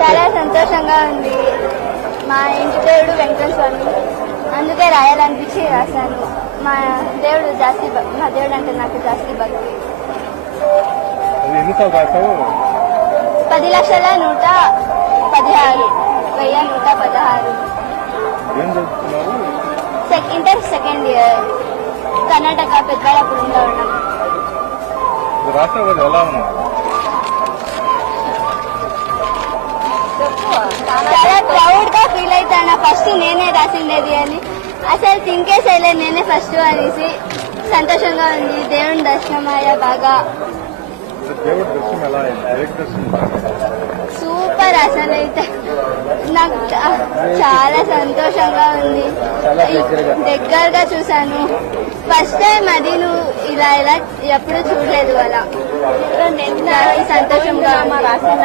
చాలా సంతోషంగా ఉంది. మా ఇంటి దేవుడు వెంకటేశ్వర స్వామి, అందుకే రాయాలనిపించి రాశాను. మా దేవుడు అంటే నాకు జాస్తి భక్తి. 10,116,116. ఇంటర్ సెకండ్ ఇయర్, కర్ణాటక పెద్దలాపురంలో ఉన్నాం. చాలా ప్రౌడ్ గా ఫీల్ అవుతాను. ఫస్ట్ నేనే రాసిండేది అని అసలు థింకే చేయలేదు, నేనే ఫస్ట్ అనేసి సంతోషంగా ఉంది. దేవుని దర్శనం అయ్యా బాగా సూపర్. అసలు అయితే నాకు చాలా సంతోషంగా ఉంది. దగ్గరగా చూసాను ఫస్ట్ టైం. అది నువ్వు ఇలా ఎప్పుడు చూడలేదు అలా. సంతోషంగా రాసిన